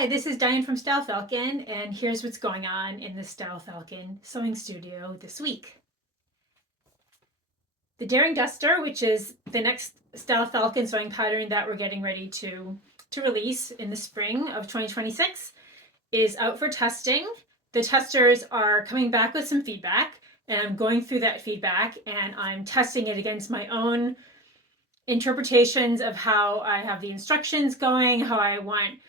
Hi, this is Diane from Style Falcon, and here's what's going on in the Style Falcon sewing studio this week. The Daring Duster, which is the next Style Falcon sewing pattern that we're getting ready to release in the spring of 2026, is out for testing. The testers are coming back with some feedback, and I'm going through that feedback and I'm testing it against my own interpretations of how I have the instructions going, how I want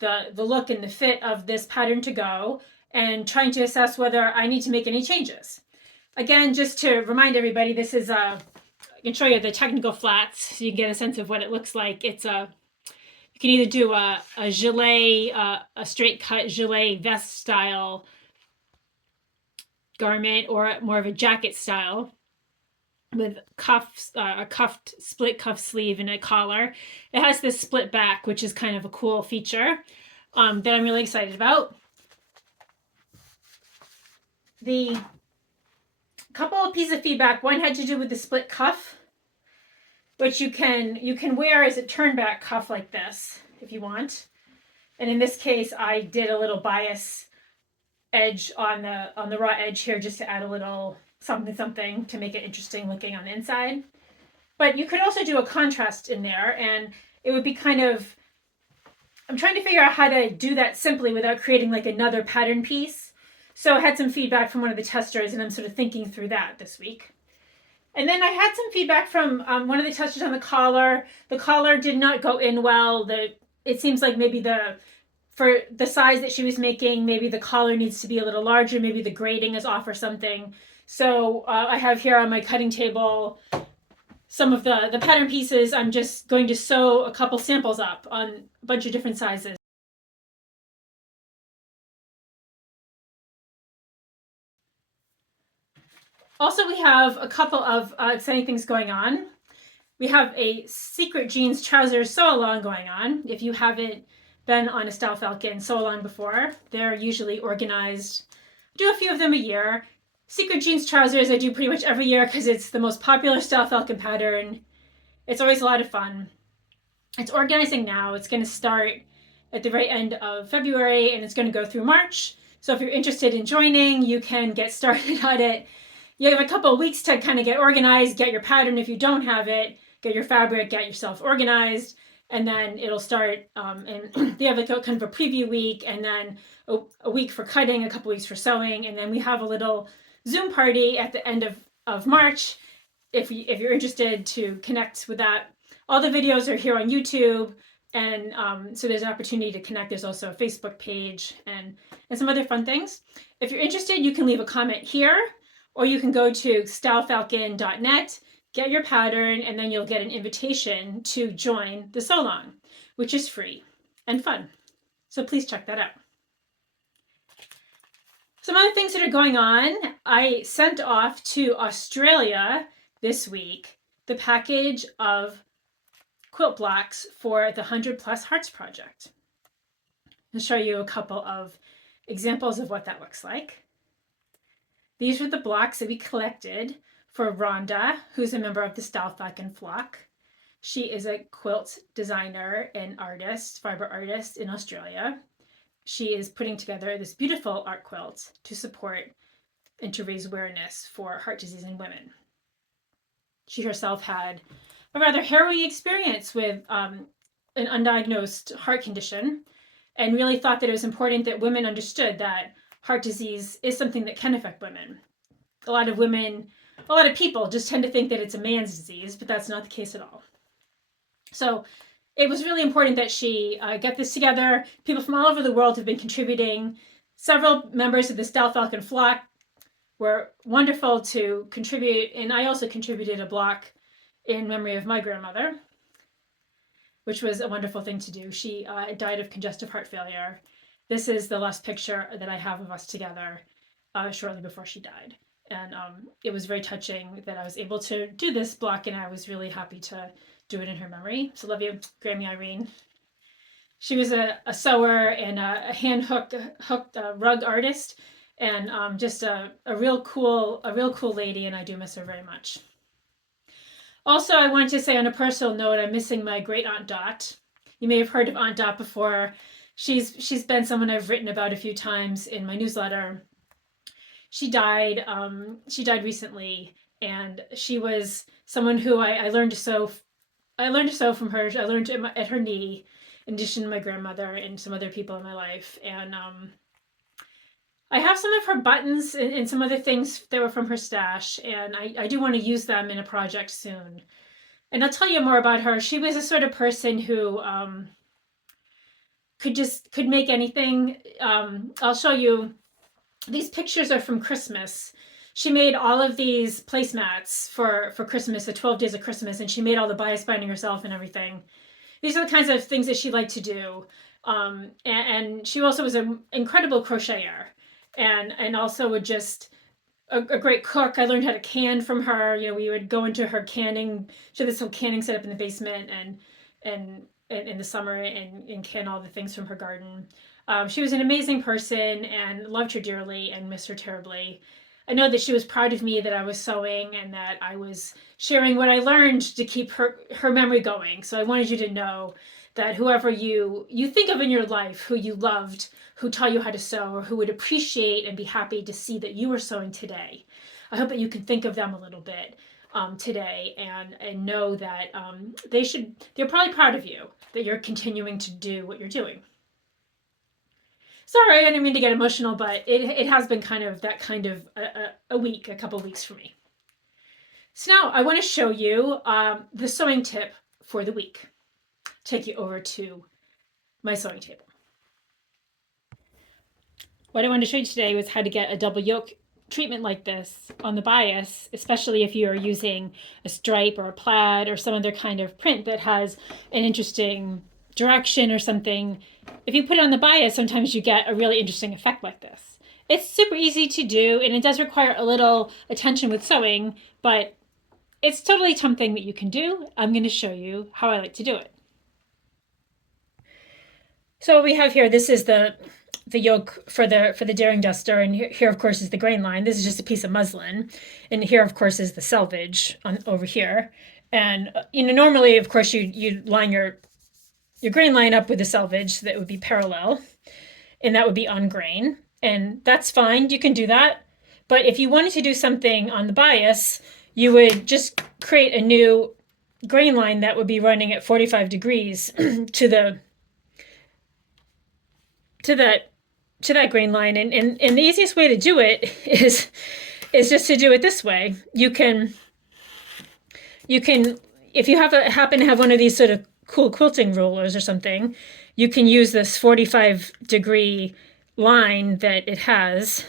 the look and the fit of this pattern to go, and trying to assess whether I need to make any changes. Again, just to remind everybody, this is I can show you the technical flats so you can get a sense of what it looks like. It's you can either do a gilet, a straight cut gilet vest style garment, or more of a jacket style with cuffs, a cuffed split cuff sleeve and a collar. It has this split back, which is kind of a cool feature that I'm really excited about. The couple of pieces of feedback, one had to do with the split cuff, which you can wear as a turn back cuff like this if you want. And in this case, I did a little bias edge on the raw edge here just to add a little something to make it interesting looking on the inside. But you could also do a contrast in there, and it would be kind of, I'm trying to figure out how to do that simply without creating like another pattern piece. So I had some feedback from one of the testers, and I'm sort of thinking through that this week. And then I had some feedback from one of the testers on the collar. The collar did not go in well. It seems like maybe for the size that she was making, maybe the collar needs to be a little larger. Maybe the grading is off or something. So I have here on my cutting table some of the pattern pieces. I'm just going to sew a couple samples up on a bunch of different sizes. Also, we have a couple of exciting things going on. We have a secret jeans trousers sew along going on. If you haven't been on a Style Falcon sew along before, they're usually organized. I do a few of them a year. Secret jeans trousers I do pretty much every year because it's the most popular Style Falcon pattern. It's always a lot of fun. It's organizing now. It's going to start at the very end of February and it's going to go through March. So if you're interested in joining, you can get started on it. You have a couple of weeks to kind of get organized, get your pattern if you don't have it, get your fabric, get yourself organized, and then it'll start. And they have like kind of a preview week, and then a week for cutting, a couple weeks for sewing, and then we have a little Zoom party at the end of March if you're interested to connect with that. All the videos are here on YouTube, and so there's an opportunity to connect. There's also a Facebook page and some other fun things. If you're interested, you can leave a comment here, or you can go to stylefalcon.net, get your pattern, and then you'll get an invitation to join the sew along, which is free and fun. So please check that out. Some other things that are going on. I sent off to Australia this week the package of quilt blocks for the 100 Plus Hearts project. I'll show you a couple of examples of what that looks like. These are the blocks that we collected for Rhonda, who's a member of the Style Falcon flock. She is a quilt designer and artist, fiber artist in Australia. She is putting together this beautiful art quilt to support and to raise awareness for heart disease in women. She herself had a rather harrowing experience with an undiagnosed heart condition, and really thought that it was important that women understood that heart disease is something that can affect women. A lot of people just tend to think that it's a man's disease, but that's not the case at all. So it was really important that she get this together. People from all over the world have been contributing. Several members of the Style Falcon flock were wonderful to contribute, and I also contributed a block in memory of my grandmother, which was a wonderful thing to do. She died of congestive heart failure. This is the last picture that I have of us together shortly before she died. And it was very touching that I was able to do this block, and I was really happy to do it in her memory. So love you, Grammy Irene. She was a sewer and a hand-hooked rug artist, and just a real cool lady, and I do miss her very much. Also, I wanted to say on a personal note, I'm missing my great Aunt Dot. You may have heard of Aunt Dot before. She's been someone I've written about a few times in my newsletter. She died. She died recently, and she was someone who I learned to sew. I learned to sew from her. I learned at her knee, in addition to my grandmother and some other people in my life. And I have some of her buttons and some other things that were from her stash, and I do want to use them in a project soon. And I'll tell you more about her. She was a sort of person who could make anything. I'll show you. These pictures are from Christmas. She made all of these placemats for Christmas, the 12 days of Christmas, and she made all the bias binding herself and everything. These are the kinds of things that she liked to do. And she also was an incredible crocheter, and also would just a great cook. I learned how to can from her. You know, we would go into her canning. She had this whole canning set up in the basement, and in the summer, and can all the things from her garden. She was an amazing person, and loved her dearly, and missed her terribly. I know that she was proud of me that I was sewing and that I was sharing what I learned to keep her memory going. So I wanted you to know that whoever you think of in your life, who you loved, who taught you how to sew, or who would appreciate and be happy to see that you were sewing today, I hope that you can think of them a little bit today, and know that they're probably proud of you that you're continuing to do what you're doing. Sorry, I didn't mean to get emotional, but it has been kind of that kind of a couple weeks for me. So now I want to show you the sewing tip for the week. Take you over to my sewing table. What I wanted to show you today was how to get a double yoke treatment like this on the bias, especially if you are using a stripe or a plaid or some other kind of print that has an interesting direction or something. If you put it on the bias, sometimes you get a really interesting effect like this. It's super easy to do, and it does require a little attention with sewing, but it's totally something that you can do. I'm going to show you how I like to do it. So what we have here, this is the yoke for the daring duster, and here of course is the grain line. This is just a piece of muslin, and here of course is the selvage over here. And normally of course you line your grain line up with the selvage that would be parallel, and that would be on grain, and that's fine. You can do that. But if you wanted to do something on the bias, you would just create a new grain line that would be running at 45 degrees to that grain line. And the easiest way to do it is just to do it this way. You can if you happen to have one of these sort of cool quilting rollers or something, you can use this 45-degree line that it has,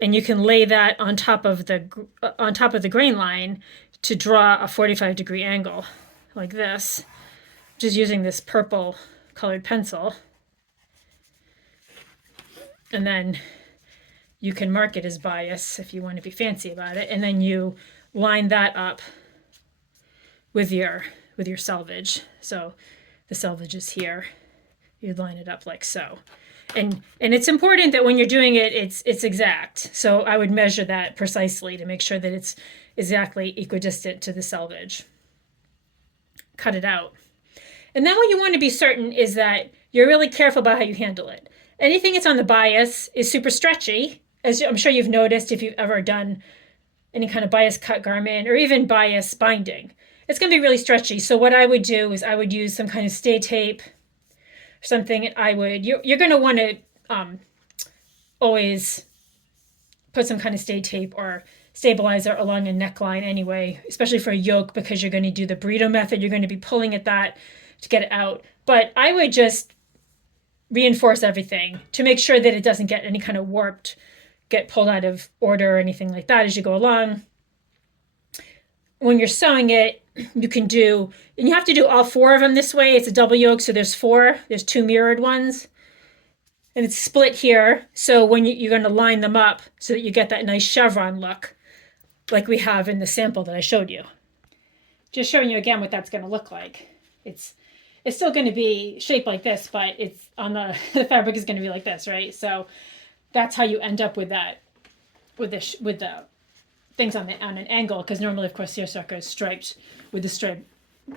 and you can lay that on top of the grain line to draw a 45-degree angle like this, just using this purple colored pencil. And then you can mark it as bias if you want to be fancy about it, and then you line that up with your selvage. So the selvage is here. You line it up like so. And it's important that when you're doing it, it's exact. So I would measure that precisely to make sure that it's exactly equidistant to the selvage. Cut it out. And then what you want to be certain is that you're really careful about how you handle it. Anything that's on the bias is super stretchy, as I'm sure you've noticed if you've ever done any kind of bias cut garment or even bias binding. It's going to be really stretchy. So what I would do is I would use some kind of stay tape or something. You're going to want to always put some kind of stay tape or stabilizer along a neckline anyway, especially for a yoke, because you're going to do the burrito method. You're going to be pulling at that to get it out. But I would just reinforce everything to make sure that it doesn't get any kind of warped, get pulled out of order or anything like that as you go along. When you're sewing it, you have to do all four of them this way. It's a double yoke, so there's four. There's two mirrored ones. And it's split here, so when you're going to line them up so that you get that nice chevron look like we have in the sample that I showed you. Just showing you again what that's going to look like. It's still going to be shaped like this, but it's on the fabric is going to be like this, right? So that's how you end up with that, with the things on an angle, because normally, of course, seersucker is striped with the stripe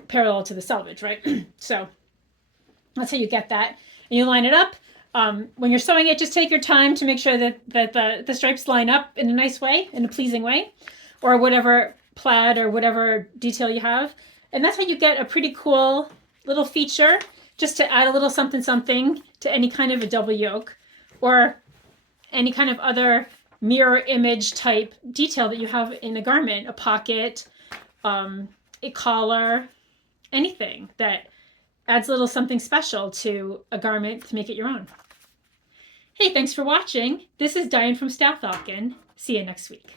parallel to the selvage, right? So that's how you get that. and you line it up. When you're sewing it, just take your time to make sure that the stripes line up in a nice way, in a pleasing way, or whatever plaid or whatever detail you have. And that's how you get a pretty cool little feature, just to add a little something something to any kind of a double yoke or any kind of other mirror image type detail that you have in a garment, a pocket, a collar, anything that adds a little something special to a garment to make it your own. Hey, thanks for watching. This is Diane from Style Falcon. See you next week.